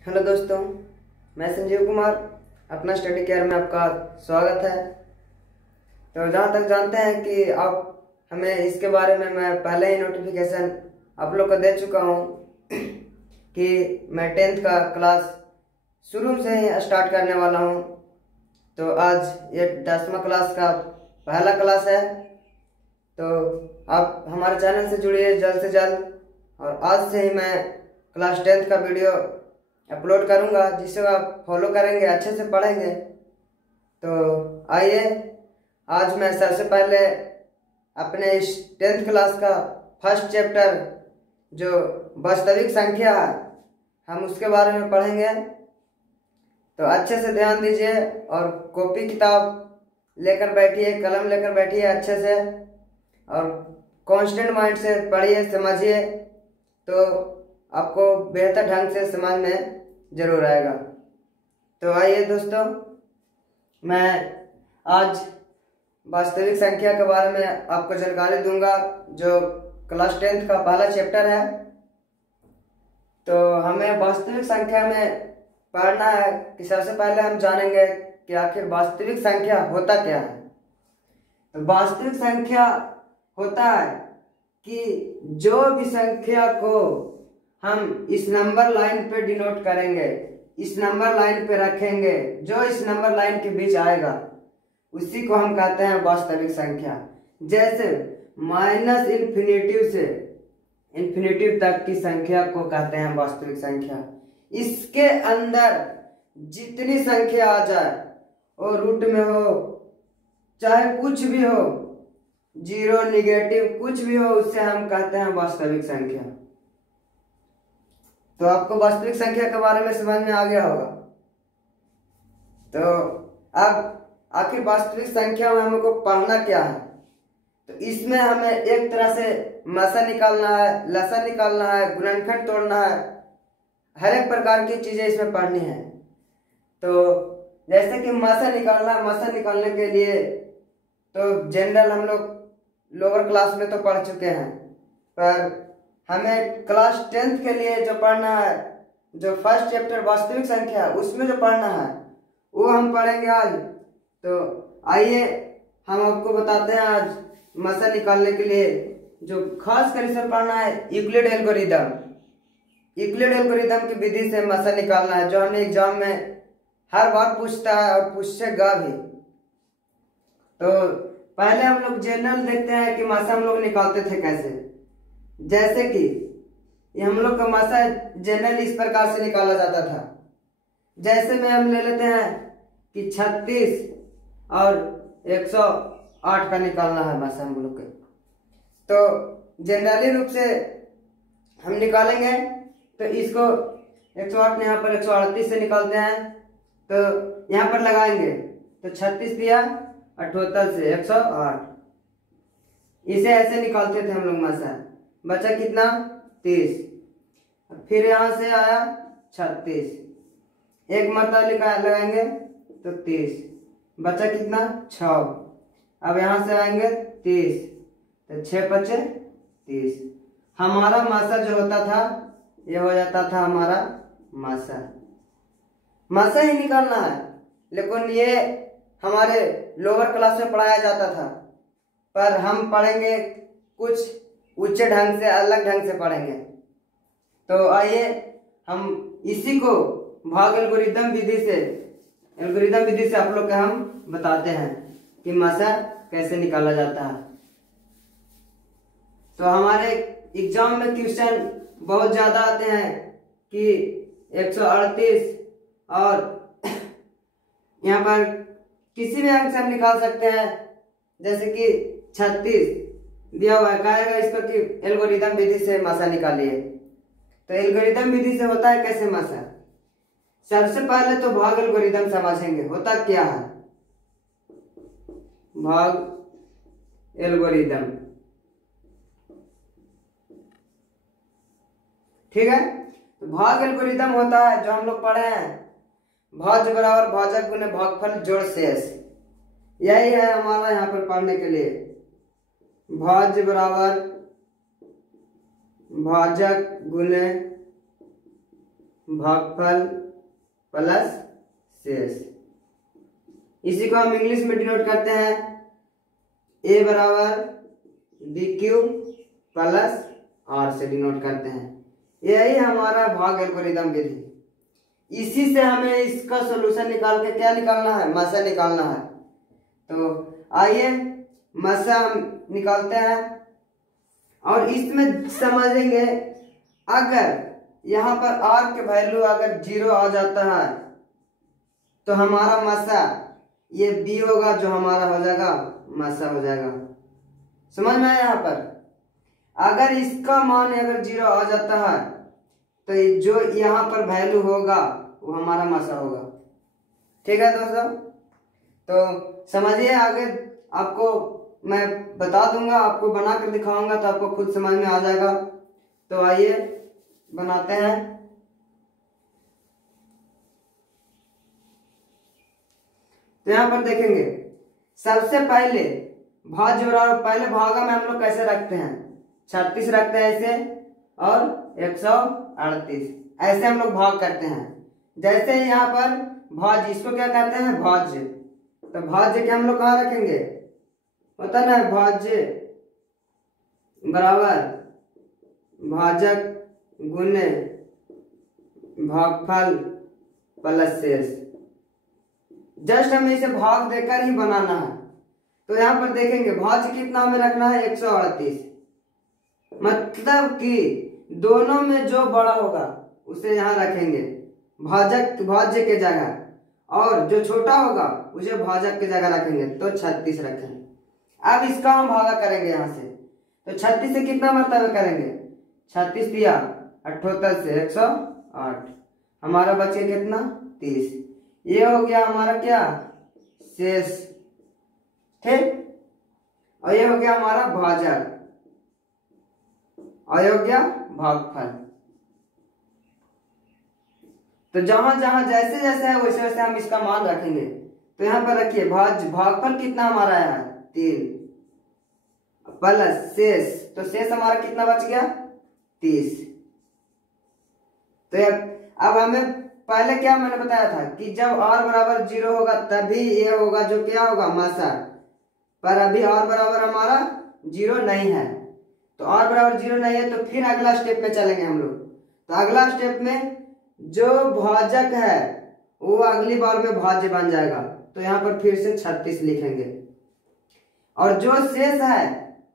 Hello दोस्तों, मैं संजीव कुमार। अपना स्टडी केयर में आपका स्वागत है। तो जहाँ तक जानते हैं कि आप हमें इसके बारे में मैं पहले ही नोटिफिकेशन आप लोग को दे चुका हूँ कि मैं 10th का क्लास शुरू से ही स्टार्ट करने वाला हूँ। तो आज ये 10वां क्लास का पहला क्लास है। तो आप हमारे चैनल से जुड़िए जल्द से जल्द, और आज से ही मैं क्लास 10th का वीडियो अपलोड करूंगा, जिसे आप फॉलो करेंगे, अच्छे से पढ़ेंगे। तो आइए, आज मैं सबसे पहले अपने इस 10th क्लास का फर्स्ट चैप्टर जो वास्तविक संख्या है, हम उसके बारे में पढ़ेंगे। तो अच्छे से ध्यान दीजिए और कॉपी किताब लेकर बैठिए, कलम लेकर बैठिए अच्छे से, और कांस्टेंट माइंड से पढ़िए, समझिए, तो आपको बेहतर ढंग से समझ में जरूर आएगा। तो आइए दोस्तों, मैं आज वास्तविक संख्या के बारे में आपको जानकारी दूंगा, जो क्लास 10th का पहला चैप्टर है। तो हमें वास्तविक संख्या में पढ़ना है कि सबसे पहले हम जानेंगे कि आखिर वास्तविक संख्या होता क्या है। तो वास्तविक संख्या होता है कि जो भी संख्या को हम इस नंबर लाइन पे डिनोट करेंगे, इस नंबर लाइन पे रखेंगे, जो इस नंबर लाइन के बीच आएगा, उसी को हम कहते हैं वास्तविक संख्या। जैसे माइनस इन्फिनेटिव से इन्फिनेटिव तक की संख्या को कहते हैं वास्तविक संख्या। इसके अंदर जितनी संख्या आ जाए, और रूट में हो, चाहे कुछ भी हो, जीरो, निगेटिव, कुछ भी हो, उससे हम कहते हैं वास्तविक संख्या। तो आपको वास्तविक संख्या के बारे में समझ में आ गया होगा। तो अब आखिर वास्तविक संख्या में हमको पढ़ना क्या है। तो इसमें हमें एक तरह से मसा निकालना है, लसा निकालना है, गुणनखंड तोड़ना है, हर एक प्रकार की चीजें इसमें पढ़नी है। तो जैसे कि मसा निकालना, मसा निकालने के लिए तो जनरल हम लोग लोअर क्लास में तो पढ़ चुके हैं, पर हमें क्लास 10th के लिए जो पढ़ना है, जो फर्स्ट चैप्टर वास्तविक संख्या, उसमें जो पढ़ना है वो हम पढ़ेंगे आज। तो आइए हम आपको बताते हैं आज मसा निकालने के लिए जो खास कर इसे पढ़ना है, यूक्लिड एल्गोरिदम। यूक्लिड एल्गोरिदम की विधि से मसा निकालना है, जो हमें एग्जाम में हर बार पूछता है और पूछेगा भी। तो पहले हम लोग जनरल देखते हैं कि मसा हम लोग निकालते थे कैसे। जैसे कि ये हम लोग का मसा जनरल इस प्रकार से निकाला जाता था। जैसे में हम ले लेते हैं कि 36 और 108 का निकालना है मसा हम लोग के। तो जनरली रूप से हम निकालेंगे, तो इसको 108 यहाँ पर 138 से निकालते हैं। तो यहाँ पर लगाएंगे तो 36 दिया, 78 से 108, इसे ऐसे निकालते थे हम लोग मसा। बचा कितना? 30। फिर यहां से आया 36, एक मरतबा लगाएंगे तो 30, बचा कितना? 6। अब यहां से आएंगे 30, तो 6 बचे 30। हमारा मासा जो होता था, ये हो जाता था हमारा मासा। मासा ही निकालना है, लेकिन ये हमारे लोअर क्लास में पढ़ाया जाता था, पर हम पढ़ेंगे कुछ उच्च ढंग से, अलग ढंग से पढ़ेंगे। तो आइए हम इसी को भाग एल्गोरिदम विधि से आप लोग को हम बताते हैं कि मसा कैसे निकाला जाता है। तो हमारे एग्जाम में क्वेश्चन बहुत ज्यादा आते हैं कि 138 और यहाँ पर किसी भी अंक से हम निकाल सकते हैं। जैसे कि 36 दिया हुआ है, कहेगा इसको कि एल्गोरिदम विधि से मसा निकालिए। तो एल्गोरिदम विधि से होता है कैसे मसा? सबसे पहले तो भाग एल्गोरिदम समझेंगे, होता क्या है भाग एल्गोरिदम। ठीक है, तो भाग एल्गोरिदम होता है जो हम लोग पढ़े हैं, भाज्य बराबर भाजक गुने भागफल जोड़ शेष। यही है हमारा यहाँ पर पढ़ने के लिए, भाज्य बराबर भाजक गुने भागफल प्लस शेष। इसी को हम इंग्लिश में डिनोट करते हैं ए बराबर बी क्यू प्लस आर से डिनोट करते हैं। यही हमारा भाग एल्गोरिदम विधि। इसी से हमें इसका सॉल्यूशन निकाल के क्या निकालना है, मसा निकालना है। तो आइए मसा हम निकालते हैं और इसमें समझेंगे अगर यहाँ पर आर के वैल्यू अगर 0 आ जाता है तो हमारा मसा ये बी होगा, जो हमारा हो जाएगा मसा हो जाएगा। समझ में आया? यहाँ पर अगर इसका मान अगर 0 आ जाता है तो जो यहाँ पर वैल्यू होगा वो हमारा मसा होगा। ठीक है दोस्तों, तो समझिए। आगे आपको मैं बता दूंगा, आपको बना कर दिखाऊंगा तो आपको खुद समझ में आ जाएगा। तो आइए बनाते हैं। तो यहाँ पर देखेंगे सबसे पहले भाज्य बराबर, पहले भागा में हम लोग कैसे रखते हैं, 36 रखते हैं ऐसे और 138 ऐसे हम लोग भाग करते हैं। जैसे यहाँ पर भाज्य, इसको क्या कहते हैं भाज्य, तो भाज्य के हम लोग कहाँ रखेंगे, पता ना, भाज्य बराबर भाजक गुने भागफल प्लस शेष। जस्ट हमें इसे भाग देकर ही बनाना है। तो यहाँ पर देखेंगे भाज्य कितना हमें रखना है 138, मतलब कि दोनों में जो बड़ा होगा उसे यहाँ रखेंगे भाजक, भाज्य के जगह, और जो छोटा होगा उसे भाजक के जगह रखेंगे, तो 36 रखेंगे। अब इसका हम भागा करेंगे यहाँ से, तो 36 से कितना मरतबा करेंगे, 36 दिया 78 से 108, हमारा बच गया कितना 30। ये हो गया हमारा क्या शेष, ठीक। और ये हो गया हमारा भाजक, और ये हो गया भागफल। तो जहां जहां जैसे जैसे है वैसे वैसे हम इसका मान रखेंगे। तो यहाँ पर रखिए भागफल कितना हमारा है 3 प्लस शेष, तो शेष हमारा कितना बच गया 30। तो अब हमें पहले क्या मैंने बताया था कि जब r बराबर 0 होगा तभी ये होगा जो क्या होगा मसा, पर अभी r बराबर हमारा 0 नहीं है। तो r बराबर 0 नहीं है तो फिर अगला स्टेप में चलेंगे हम लोग। तो अगला स्टेप में जो भाजक है वो अगली बार में भाज्य बन जाएगा, तो यहाँ पर फिर से 36 लिखेंगे, और जो शेष है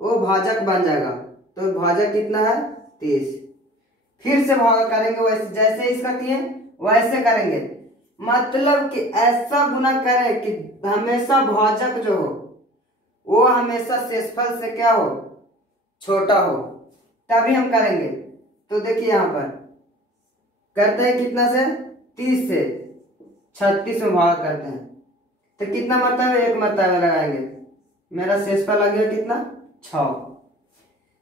वो भाजक बन जाएगा, तो भाजक कितना है 30। फिर से भाग करेंगे वैसे जैसे इसका किए वैसे करेंगे, मतलब कि ऐसा गुना करें कि हमेशा भाजक जो हो वो हमेशा शेषफल से क्या हो छोटा हो, तभी हम करेंगे। तो देखिए यहाँ पर करते हैं कितना से 30 से 36 में भाग करते हैं, तो कितना मरतबा, एक मरतबा लगाएंगे, मेरा शेषफल आ गया कितना 6।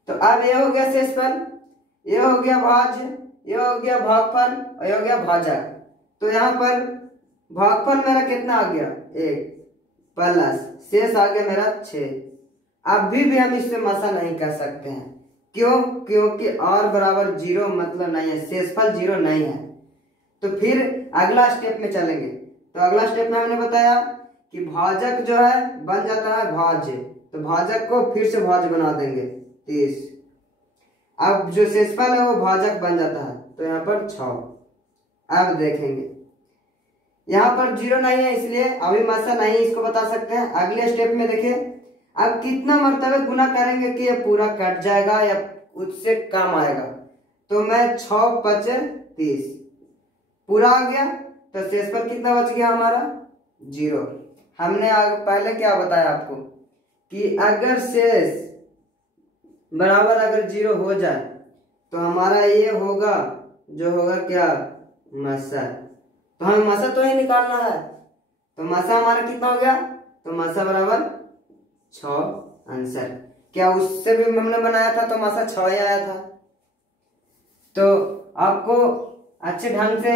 तो अब ये हो गया शेषफल, ये हो गया भाज्य, ये हो गया भागफल और ये हो गया भाजक। तो यहाँ पर भागफल मेरा कितना आ गया 1 प्लस शेष आ गया मेरा 6। अभी भी हम इससे मसा नहीं कर सकते हैं, क्यों, क्योंकि r बराबर 0 मतलब नहीं है, शेषफल 0 नहीं है। तो फिर अगला स्टेप में चलेंगे। तो अगला स्टेप में हमने बताया कि भाजक जो है बन जाता है भाज्य, तो भाजक को फिर से भाज्य बना देंगे 30। अब जो शेषफल है वो भाजक बन जाता है, तो यहाँ पर 6। अब देखेंगे यहाँ पर 0 नहीं है इसलिए अभी मसा नहीं, इसको बता सकते हैं। अगले स्टेप में देखिए अब कितना मरतबे गुना करेंगे कि ये पूरा कट जाएगा या उससे कम आएगा। तो मैं 6 5 30 पूरा आ गया, तो शेषफल कितना बच गया हमारा 0। हमने पहले क्या बताया आपको कि अगर शेष बराबर अगर 0 हो जाए तो हमारा ये होगा जो होगा क्या मसा, तो हमें मसा तो ही निकालना है। तो मसा हमारा कितना हो गया, तो मसा बराबर 6 आंसर। क्या उससे भी हमने बनाया था तो मसा 6 ही आया था। तो आपको अच्छे ढंग से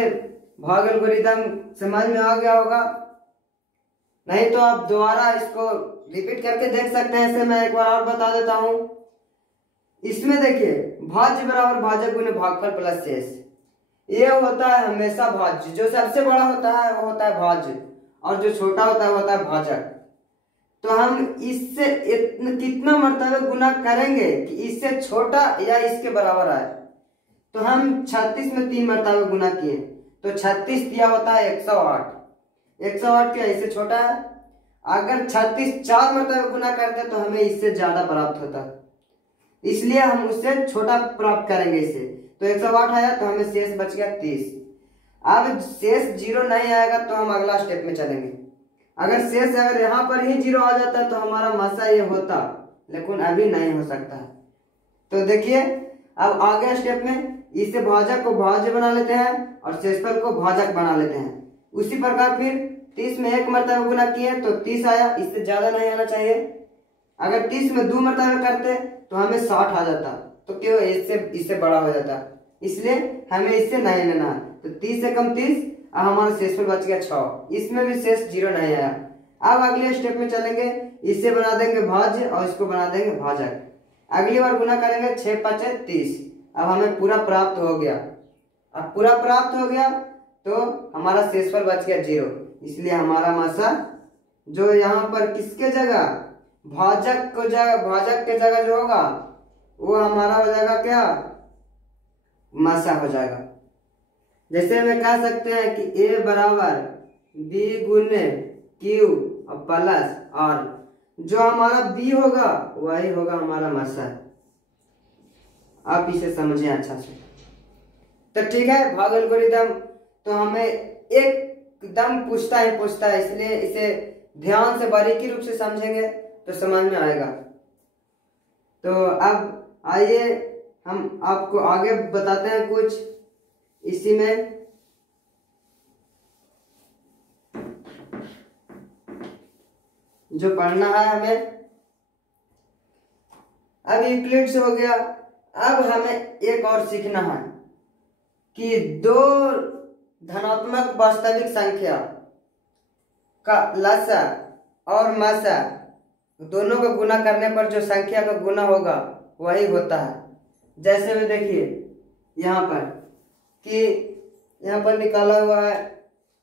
भाग एल्गोरिथम समझ में आ गया होगा, नहीं तो आप दोबारा इसको रिपीट करके देख सकते हैं। ऐसे मैं एक बार और बता देता हूं। इसमें देखिए भाज्य बराबर भाजक गुने भागफल प्लस शेष, ये होता है हमेशा भाज्य, जो सबसे बड़ा होता है वो होता है भाज्य, और जो छोटा होता है वो होता है भाजक। तो हम इससे कितना मर्तबा गुना करेंगे कि इससे छोटा या इसके बराबर आए। तो हम 36 में 3 मर्तबा गुना किए, तो 36 दिया होता है 108। 108 क्या इससे छोटा है? अगर 36 4 मर्तबा गुना करते तो हमें इससे ज्यादा प्राप्त होता, इसलिए हम उससे छोटा प्राप्त करेंगे इससे। तो 108 आया तो हमें शेष बच गया 30। अब शेष 0 नहीं आएगा तो हम अगला स्टेप में चलेंगे। अगर शेष अगर यहाँ पर ही 0 आ जाता तो हमारा मासा ये होता, लेकिन अभी नहीं हो सकता। तो देखिए अब आगे स्टेप में इससे भाजक को भाज्य बना लेते हैं और शेषफल को भाजक बना लेते हैं। उसी प्रकार फिर 30 में 1 मर्तबा गुना किए तो 30 आया, इससे ज्यादा नहीं आना चाहिए। अगर 30 में 2 मर्तबा करते तो हमें 60 आ जाता, तो क्यों इससे बड़ा हो जाता, इसलिए हमें इससे नहीं लेना। तो 30 से कम 30, अब हमारा शेषफल बच गया 6। इसमें भी शेष 0 नहीं आया। अब अगले स्टेप में चलेंगे, इससे बना देंगे भाज्य और इसको बना देंगे भाजक। अगली बार गुना करेंगे 6 5 30। अब हमें पूरा प्राप्त हो गया। अब पूरा प्राप्त हो गया तो हमारा शेषफल बच गया 0, इसलिए हमारा मासा जो यहाँ पर किसके जगह भाजक के जगह जो होगा वो हमारा हो जाएगा क्या, मासा हो जाएगा। जैसे हमें कह सकते हैं कि A बराबर B गुने Q और प्लस R, जो हमारा B होगा वही होगा हमारा मासा। आप इसे समझें अच्छा से। तो ठीक है, भाग एल्गोरिथम तो हमें एकदम पूछता है, इसलिए इसे ध्यान से बारीकी रूप से समझेंगे तो समझ में आएगा। तो अब आइए हम आपको आगे बताते हैं कुछ इसी में। जो पढ़ना है हमें, अब यूक्लिड्स हो गया। अब हमें एक और सीखना है कि दो धनात्मक वास्तविक संख्या का लसा और मासा दोनों को गुना करने पर जो संख्या का गुना होगा वही होता है। जैसे में देखिए यहाँ पर कि यहाँ पर निकाला हुआ है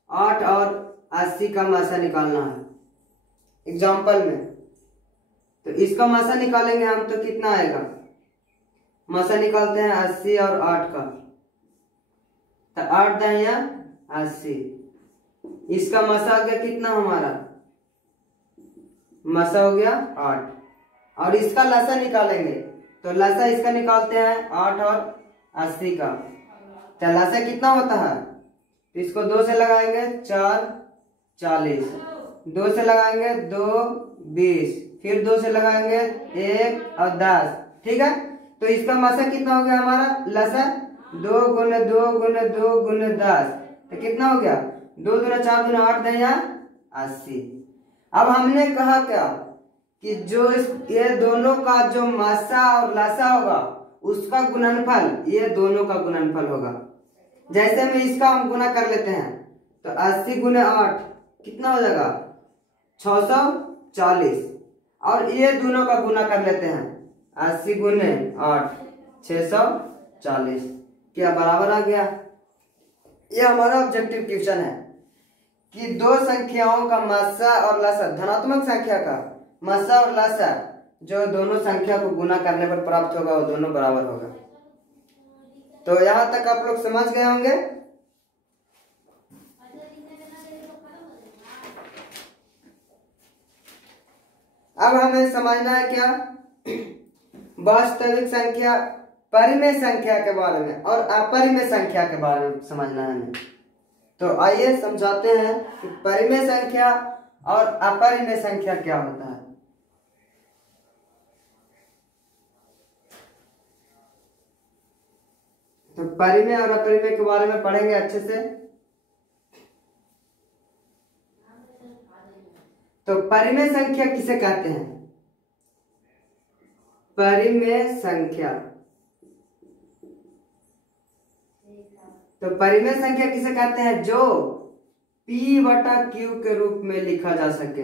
8 और 80 का मासा निकालना है एग्जाम्पल में। तो इसका मासा निकालेंगे हम तो कितना आएगा, मासा निकालते हैं 80 और 8 का, तो 8 दहिया 80। इसका मासा आ गया कितना, हमारा मासा हो गया 8। और इसका लसा निकालेंगे तो लसा इसका निकालते हैं 8 और 80 का, तो लसा कितना होता है, तो इसको 2 से लगाएंगे 4 40, 2 से लगाएंगे 2 20, फिर 2 से लगाएंगे 1 और 10। ठीक है, तो इसका मासा कितना हो गया हमारा, लसा 2 गुने 2 गुने 2 गुने 10, तो कितना हो गया 2 दूना 4 दूना 8 दहिया 80। अब हमने कहा क्या कि जो ये दोनों का जो मासा और लासा होगा उसका गुणनफल ये दोनों का गुणनफल होगा। जैसे में इसका हम गुना कर लेते हैं तो 80 गुने 8 कितना हो जाएगा 640, और ये दोनों का गुना कर लेते हैं 80 गुने 8 640, क्या बराबर आ गया। ये हमारा ऑब्जेक्टिव क्वेश्चन है कि दो संख्याओं का मासा और लसा, धनात्मक संख्या का मासा और लसा जो दोनों संख्या को गुना करने पर प्राप्त होगा वो दोनों बराबर होगा। तो यहां तक आप लोग समझ गए होंगे। अब हमें समझना है क्या, वास्तविक संख्या, परिमेय संख्या के बारे में और अपरिमेय संख्या के बारे में समझना है हमें। तो आइए समझाते हैं कि परिमेय संख्या और अपरिमेय संख्या क्या होता है। तो परिमेय और अपरिमेय के बारे में पढ़ेंगे अच्छे से। तो परिमेय संख्या किसे कहते हैं, परिमेय संख्या, तो परिमेय संख्या किसे कहते हैं जो P बटा Q के रूप में लिखा जा सके।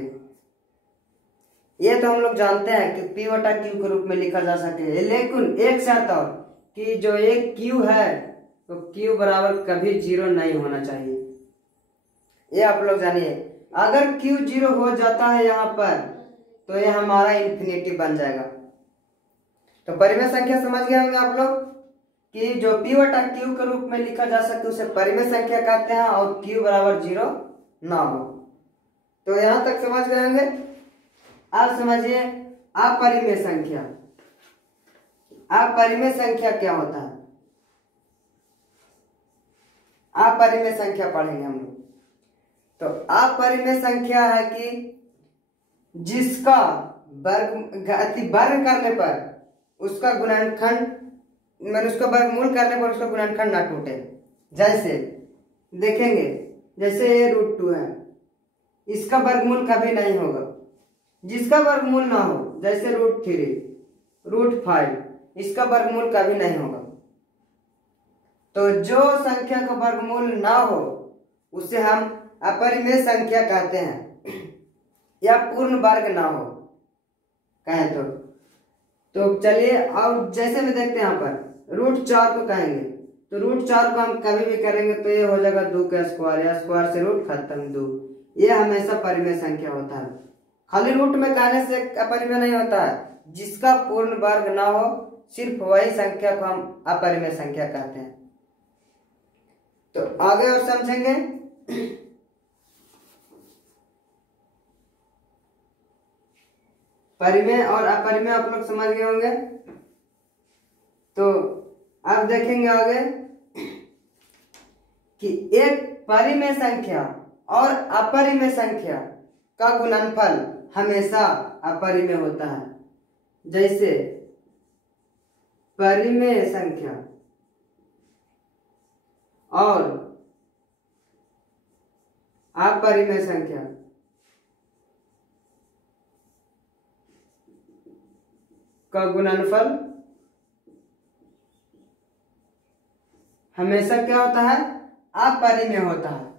ये तो हम लोग जानते हैं कि P बटा Q के रूप में लिखा जा सके, लेकिन एक शर्त और कि जो एक Q है तो क्यू बराबर कभी 0 नहीं होना चाहिए, ये आप लोग जानिए। अगर क्यू 0 हो जाता है यहाँ पर तो ये हमारा इन्फिनिटी बन जाएगा। तो परिमेय संख्या समझ गए होंगे आप लोग कि जो p बटा क्यू के रूप में लिखा जा सकता है उसे परिमेय संख्या कहते हैं और q बराबर 0 ना हो। तो यहां तक समझ गए होंगे। आप समझिए अपरिमेय संख्या। अपरिमेय संख्या क्या होता है? अपरिमेय संख्या पढ़ेंगे हम लोग। तो अपरिमेय संख्या है कि जिसका वर्ग करने पर उसका गुणनखंड उसका वर्गमूल करने पर उसका गुणनखंड ना टूटे। जैसे देखेंगे, जैसे ये √2 है, इसका वर्गमूल कभी नहीं होगा। जिसका वर्गमूल ना हो, जैसे √3, √5, इसका वर्गमूल कभी नहीं होगा। तो जो संख्या का वर्गमूल ना हो उसे हम अपरिमेय संख्या कहते हैं, या पूर्ण वर्ग ना हो कहें तो चलिए अब जैसे में देखते हैं यहाँ पर √4 को कहेंगे तो √4 को हम कभी भी करेंगे तो ये हो जाएगा 2 का स्क्वायर, या स्क्वायर से रूट खत्म 2। ये हमेशा परिमेय संख्या होता है। खाली रूट में कहने से अपरिमेय नहीं होता है। जिसका पूर्ण वर्ग ना हो सिर्फ वही संख्या को हम अपरिमेय संख्या कहते हैं। तो आगे और समझेंगे। परिमेय और अपरिमेय आप लोग समझ गए होंगे। तो अब देखेंगे आगे कि एक परिमेय संख्या और अपरिमेय संख्या का गुणनफल हमेशा अपरिमेय होता है। जैसे परिमेय संख्या और अपरिमेय संख्या का गुणनफल हमेशा क्या होता है? अपरिमेय होता है।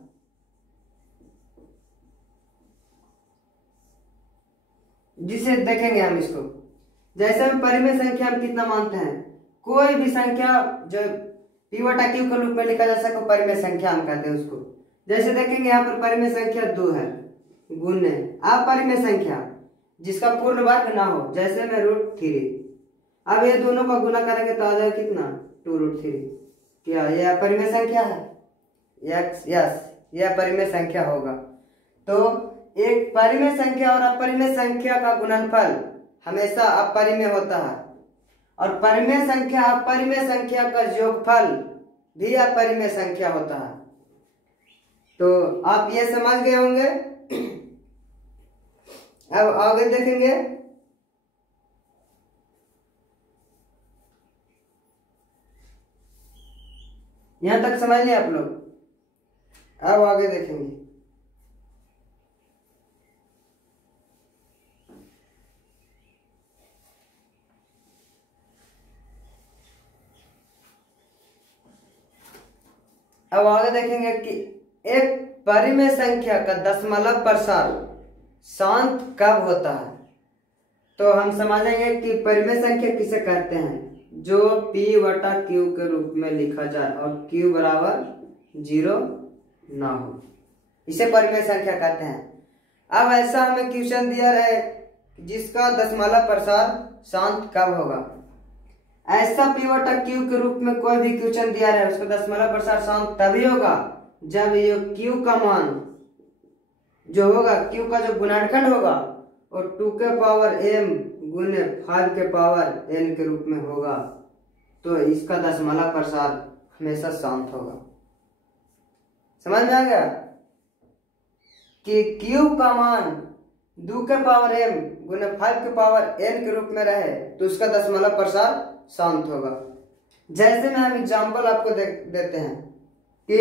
जिसे देखेंगे हम इसको, जैसे हम परिमेय संख्या हम कितना मानते हैं, कोई भी संख्या जो p बटा q के रूप में लिखा जा सके परिमेय संख्या हम कहते हैं उसको। जैसे देखेंगे यहाँ पर परिमेय संख्या 2 है गुने अपरिमेय संख्या जिसका पूर्ण वर्ग ना हो, जैसे में √3। अब ये दोनों का गुना करेंगे तो आ जाएगा कितना? 2√3। क्या यह अपरिमेय संख्या है? यस, यह अपरिमेय संख्या होगा। तो एक परिमेय संख्या और अपरिमेय संख्या का गुणनफल हमेशा अपरिमेय होता है, और परिमेय संख्या अपरिमेय संख्या का योगफल भी अपरिमेय संख्या होता है। तो आप ये समझ गए होंगे। अब आगे देखेंगे। यहां तक समझ लिया आप लोग। अब आगे देखेंगे। अब आगे देखेंगे कि एक परिमेय संख्या का दशमलव प्रसार शांत कब होता है। तो हम समझेंगे कि परिमेय संख्या किसे कहते हैं? जो p बटा q के रूप में लिखा जाए और q बराबर 0 ना हो, इसे परिमेय संख्या कहते हैं। अब ऐसा हमें क्वेश्चन दिया है जिसका दशमलव प्रसार शांत कब होगा। ऐसा p बटा q के रूप में कोई भी क्वेश्चन दिया है उसका दशमलव प्रसार शांत तभी होगा जब ये q का मान जो होगा, q का जो गुणनखंड होगा और 2 के पावर m गुने 5 के पावर n के रूप में होगा, तो इसका दशमलव प्रसार हमेशा शांत होगा। समझ में आ गया कि q का मान 2 के पावर m गुने 5 के पावर n के रूप में रहे तो उसका दशमलव प्रसार शांत होगा। जैसे में हम एग्जाम्पल आपको देते हैं कि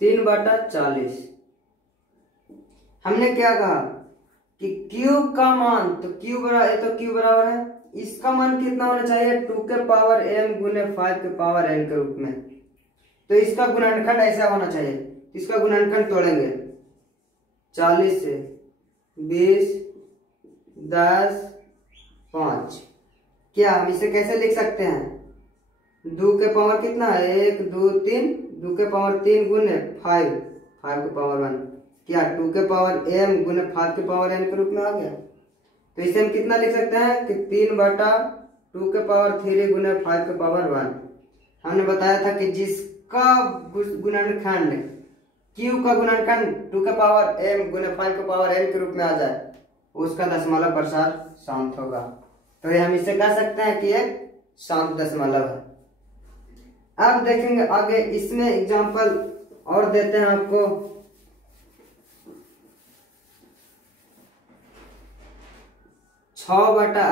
3/40 हमने क्या कहा कि q का मान, तो q बराबर है, इसका मान कितना होना चाहिए? 2 के पावर m गुने 5 के पावर n के रूप में। तो इसका गुणनखंड ऐसा होना चाहिए। इसका गुणनखंड तोड़ेंगे 40 से 20, 10, 5। क्या हम इसे कैसे लिख सकते हैं? 2 के पावर कितना है? 1 2 3, 2 के पावर 3 गुने 5, 5 के पावर 1। क्या 2 के पावर m गुने 5 के पावर n के रूप में आ गया? तो इसे हम कितना लिख सकते हैं कि 3/2 के पावर 3 गुने 5 के पावर 1। हमने बताया था कि जिसका गुणनखंड q का गुणनखंड 2 के पावर m गुने 5 के पावर n के रूप में आ जाए उसका दशमलव प्रसार शांत होगा। तो ये हम इसे कह सकते हैं कि एक शांत दशमलव है। अब देखेंगे आगे, इसमें एग्जांपल और देते हैं आपको। छः बटा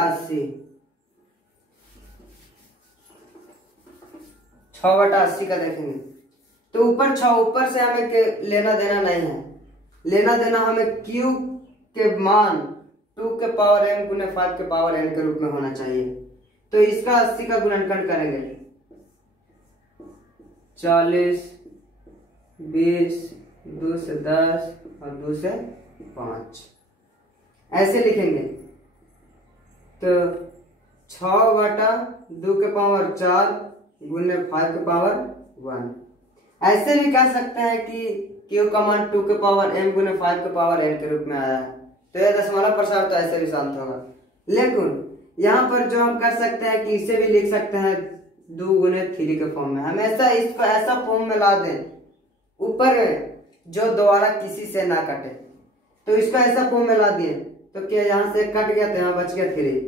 80 का देखेंगे तो ऊपर 6, ऊपर से हमें लेना देना नहीं है। लेना देना हमें q के मान 2 के पावर m गुने 5 के पावर n के रूप में होना चाहिए। तो इसका 80 का गुणनखंड करेंगे 40, 20, 2 से 10 और 2 से 5 ऐसे लिखेंगे। तो 6/2 के पावर 4 गुने 5 के पावर 1। ऐसे भी कह सकते हैं कि q का मान 2 के पावर m गुने 5 के पावर n के रूप में आया है। तो यह दशमलव प्रसार तो ऐसे भी शांत होगा। लेकिन यहाँ पर जो हम कर सकते हैं कि इसे भी लिख सकते हैं 2 गुने 3 के फॉर्म में। हमेशा इसको ऐसा फॉर्म में ला दें ऊपर जो दोबारा किसी से ना कटे। तो इसको ऐसा फॉर्म में ला दिए तो क्या यहाँ से कट गया तो यहाँ बच गया 3।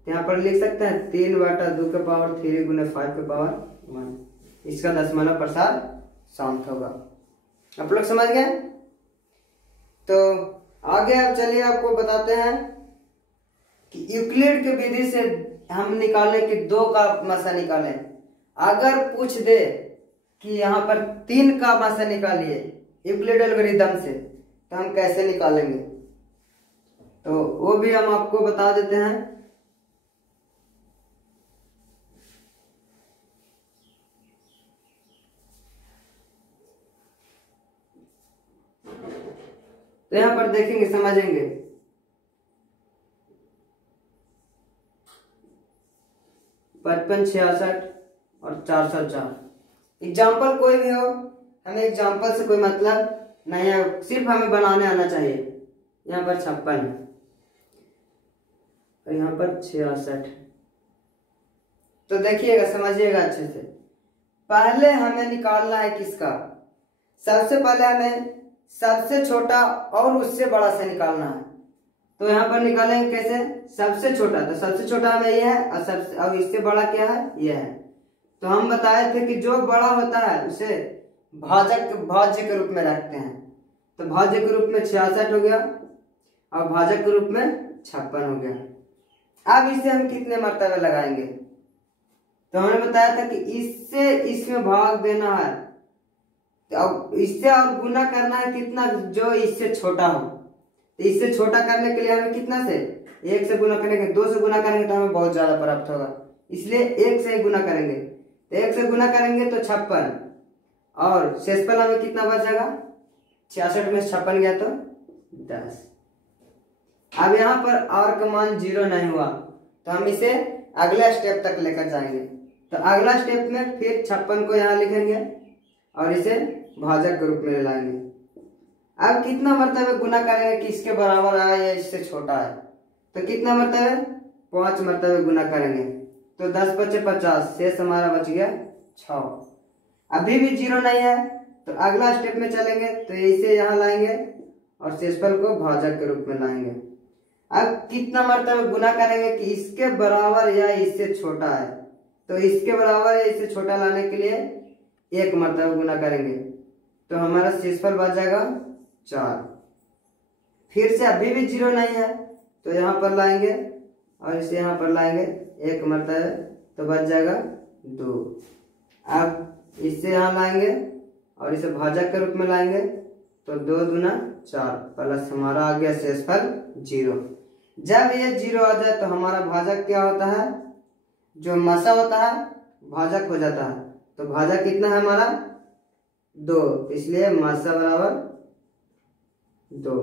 तो यहाँ पर लिख सकते हैं 3/2 के पावर 3 गुने 5 के पावर 1। इसका दशमलव प्रसार शांत होगा। आप लोग समझ गए? तो आगे अब चलिए आपको बताते हैं कि यूक्लिड की विधि से हम निकालें कि 2 का मासा निकालें। अगर पूछ दे कि यहाँ पर 3 का मासा निकालिए यूक्लिड एल्गोरिथम से तो हम कैसे निकालेंगे, तो वो भी हम आपको बता देते हैं। तो यहां पर देखेंगे, समझेंगे। 55, 66 और 404 एग्जाम्पल कोई भी हो, हमें एग्जाम्पल से कोई मतलब नहीं है, सिर्फ हमें बनाने आना चाहिए। यहाँ पर 56 और यहाँ पर 66। तो देखिएगा, समझिएगा अच्छे से। पहले हमें निकालना है किसका? सबसे पहले हमें सबसे छोटा और उससे बड़ा से निकालना है। तो यहाँ पर निकालेंगे कैसे? सबसे छोटा, तो सबसे छोटा हमें यह है और इससे बड़ा क्या है? यह है। तो हम बताए थे कि जो बड़ा होता है उसे भाज्य के रूप में रखते हैं। तो भाज्य के रूप में 66 हो गया और भाजक के रूप में 56 हो गया। अब इसे हम कितने मर्तबे लगाएंगे? तो हमने बताया था कि इससे इसमें भाग देना है, तो इससे और गुना करना है कितना? जो इससे छोटा हो। तो इससे छोटा करने के लिए हमें कितना से? 1 से गुना करेंगे। 2 से गुना करेंगे तो हमें बहुत ज्यादा प्राप्त होगा, इसलिए 1 से गुना करेंगे। तो 1 से गुना करेंगे तो 56 और शेषफल हमें कितना बचेगा? 66 में 56 गया तो 10। अब यहाँ पर r का मान 0 नहीं हुआ तो हम इसे अगले स्टेप तक लेकर जाएंगे। तो अगला स्टेप में फिर 56 को यहाँ लिखेंगे और इसे भाजक के रूप में लाएंगे। अब कितना मर्तबे गुना करेंगे कि इसके बराबर आए या इससे छोटा है? तो कितना मर्तबे? 5 मर्तबे गुना करेंगे। तो 10 बचे 50, शेष हमारा बच गया 6। अभी भी 0 नहीं है तो अगला स्टेप में चलेंगे, तो इसे यहाँ लाएंगे और शेषफल को भाजक के रूप में लाएंगे। अब कितना मर्तबे गुना करेंगे कि इसके बराबर या इससे छोटा है? तो इसके बराबर या इससे छोटा लाने के लिए 1 मर्तबा गुना करेंगे तो हमारा शेषफल बच जाएगा 4। फिर से अभी भी 0 नहीं है तो यहाँ पर लाएंगे और इसे यहाँ पर लाएंगे 1 मर्तबा, तो बच जाएगा 2। अब इससे यहाँ लाएंगे और इसे भाजक के रूप में लाएंगे तो 2 दूना 4 प्लस हमारा आ गया शेषफल 0। जब ये 0 आ जाए तो हमारा भाजक क्या होता है? जो मसा होता है भाजक हो जाता है। तो भाजक कितना है हमारा? 2, इसलिए मासा बराबर 2।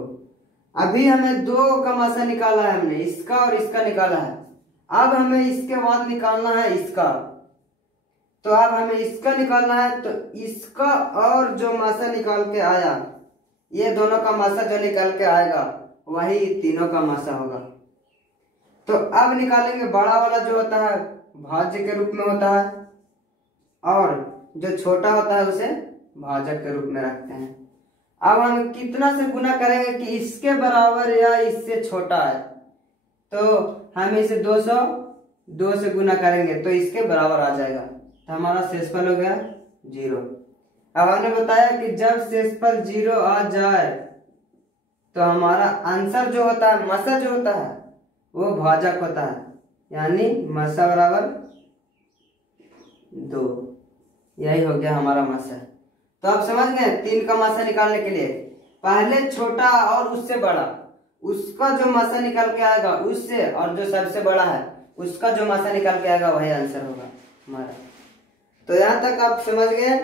अभी हमें 2 का मासा निकाला है, हमने इसका और इसका निकाला है। अब हमें इसके बाद निकालना है इसका। तो अब हमें इसका निकालना है, तो इसका और जो मासा निकाल के आया, ये दोनों का मासा जो निकाल के आएगा वही तीनों का मासा होगा। तो अब निकालेंगे बड़ा वाला जो होता है भाज्य के रूप में होता है, और जो छोटा होता है उसे भाजक के रूप में रखते हैं। अब हम कितना से गुना करेंगे कि इसके बराबर या इससे छोटा है, तो हम इसे 202 से गुना करेंगे तो इसके बराबर आ जाएगा, तो हमारा शेषफल हो गया 0। अब हमने बताया कि जब शेषफल 0 आ जाए तो हमारा आंसर जो होता है, मसा जो होता है वो भाजक होता है, यानी मसा बराबर 2। यही हो गया हमारा मसा। तो आप समझ गए 3 का मसा निकालने के लिए पहले छोटा और उससे बड़ा, उसका जो मसा निकाल के आएगा उससे, और जो सबसे बड़ा है उसका जो मसा निकाल के आएगा वही आंसर होगा हमारा। तो यहां तक आप समझ गए।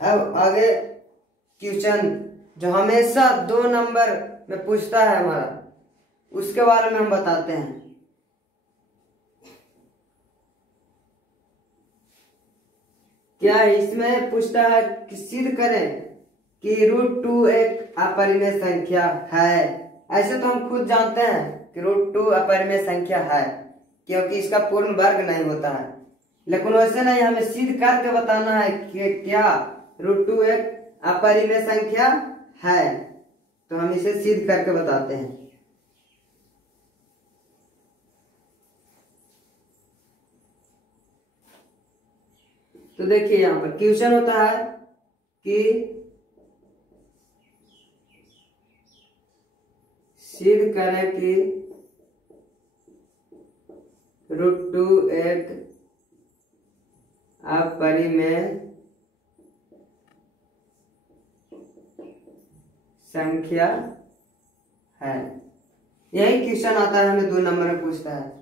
अब आगे क्वेश्चन जो हमेशा 2 नंबर में पूछता है हमारा, उसके बारे में हम बताते हैं। क्या इसमें पूछता है कि सिद्ध करें कि √2 एक अपरिमेय संख्या है। ऐसे तो हम खुद जानते हैं कि √2 अपरिमेय संख्या है, क्योंकि इसका पूर्ण वर्ग नहीं होता है। लेकिन वैसे नहीं, हमें सिद्ध करके बताना है कि क्या √2 एक अपरिमेय संख्या है। तो हम इसे सिद्ध करके बताते हैं। तो देखिए यहाँ पर क्वेश्चन होता है कि सिद्ध करें कि √2 एक अपरिमेय संख्या है। यही क्वेश्चन आता है, हमें 2 नंबर में पूछता है।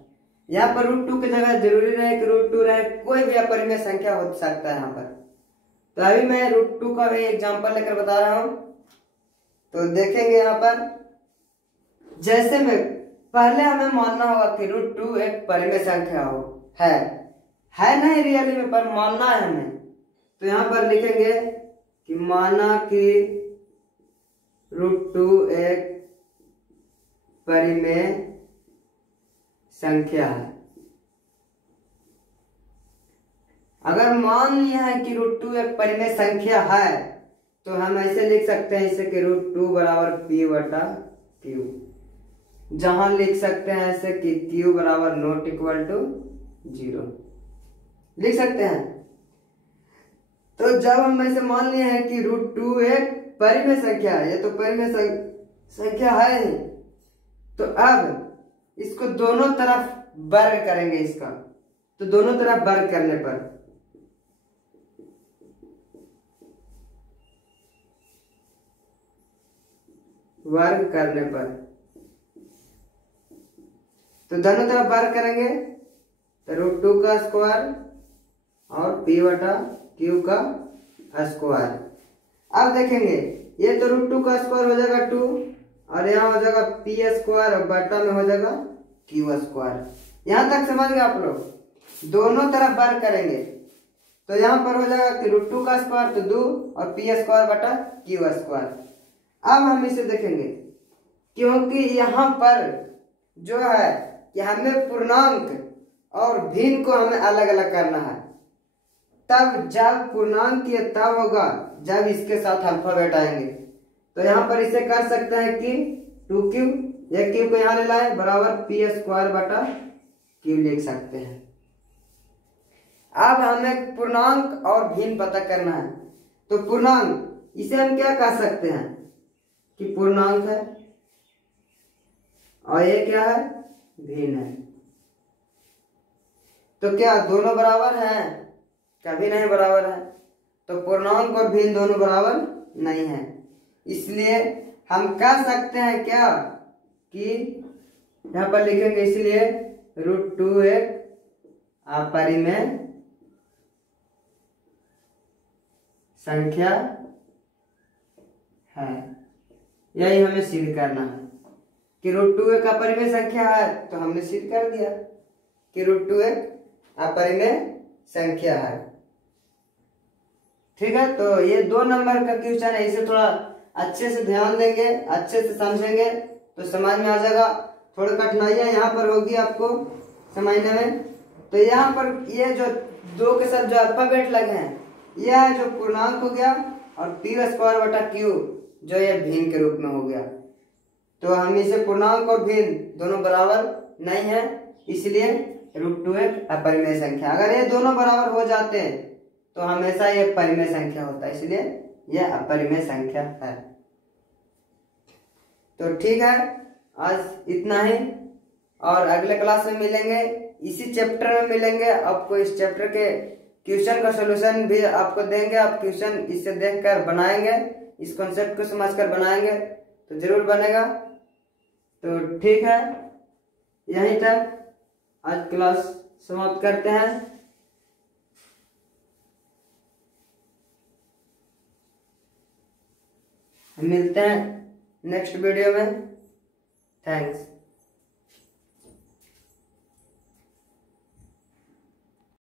यहाँ पर √2 की जगह जरूरी नहीं कि √2 रहे, कोई भी अपरिमेय संख्या हो सकता है यहाँ पर। तो अभी मैं √2 का भी एग्जांपल लेकर बता रहा हूं। तो देखेंगे यहाँ पर, जैसे में पहले हमें मानना होगा कि √2 एक परिमेय संख्या है नहीं रियली में, पर मानना है हमें। तो यहाँ पर लिखेंगे कि माना कि √2 एक परिमेय संख्या है। अगर मान लिया है कि √2 एक परिमेय संख्या है, तो हम ऐसे लिख सकते हैं इसे कि √2 बराबर p/q। जहां लिख सकते हैं ऐसे कि q बराबर ≠ 0 लिख सकते हैं। तो जब हम ऐसे मान लिए हैं कि √2 एक परिमेय संख्या है, ये तो परिमेय संख्या है ही, तो अब इसको दोनों तरफ वर्ग करेंगे इसका। तो दोनों तरफ वर्ग करने पर तो दोनों तरफ वर्ग करेंगे तो √2 का स्क्वायर और p/q का स्क्वायर। अब देखेंगे ये तो √2 का स्क्वायर हो जाएगा 2, और यहाँ हो जाएगा p² और बटा में हो जाएगा q²। यहाँ तक समझ गए आप लोग। दोनों तरफ वर्ग करेंगे तो यहाँ पर हो जाएगा कि √2 का स्क्वायर तो 2 और p² बटा q²। अब हम इसे देखेंगे, क्योंकि यहाँ पर जो है कि हमें पूर्णांक और भिन्न को हमें अलग अलग करना है। तब जब पूर्णांक ये तब होगा जब इसके साथ अल्फाबेट आएंगे। तो यहाँ पर इसे कर सकते हैं कि 2q, एक q को यहाँ ले लाए बराबर p² बटा q लिख सकते हैं। अब हमें पूर्णांक और भिन्न पता करना है। तो पूर्णांक इसे हम क्या कह सकते हैं कि पूर्णांक है, और ये क्या है, भिन्न है। तो क्या दोनों बराबर हैं? कभी नहीं बराबर है। तो पूर्णांक और भिन्न दोनों बराबर नहीं है, इसलिए हम कह सकते हैं क्या कि यहां पर लिखेंगे, इसलिए √2 एक अपरिमेय संख्या है। यही हमें सिद्ध करना है कि रूट 2 एक अपरिमेय संख्या है, तो हमने सिद्ध कर दिया कि रूट 2 एक अपरिमेय संख्या है। ठीक है, तो ये 2 नंबर का क्वेश्चन है, इसे थोड़ा अच्छे से ध्यान देंगे, अच्छे से समझेंगे तो समझ में आ जाएगा। थोड़ी कठिनाइयां यहाँ पर होगी आपको समझने में। तो यहाँ पर ये जो 2 के साथ जो अल्फाबेट लगे हैं, यह है जो पूर्णांक हो गया, और p² जो ये भिन्न के रूप में हो गया। तो हम इसे पूर्णांक और भिन्न दोनों बराबर नहीं है, इसलिए रूट 2 एक अपरिमेय संख्या। अगर ये दोनों बराबर हो जाते हैं तो हमेशा ये परिमेय संख्या होता है, इसलिए यह अपरिमेय संख्या है। तो ठीक है, आज इतना ही, और अगले क्लास में मिलेंगे, इसी चैप्टर में मिलेंगे। आपको इस चैप्टर के क्वेश्चन का सलूशन भी आपको देंगे, आप क्वेश्चन इससे देखकर बनाएंगे, इस कॉन्सेप्ट को समझकर बनाएंगे तो जरूर बनेगा। तो ठीक है, यहीं तक आज क्लास समाप्त करते हैं। मिलते हैं नेक्स्ट वीडियो में। थैंक्स।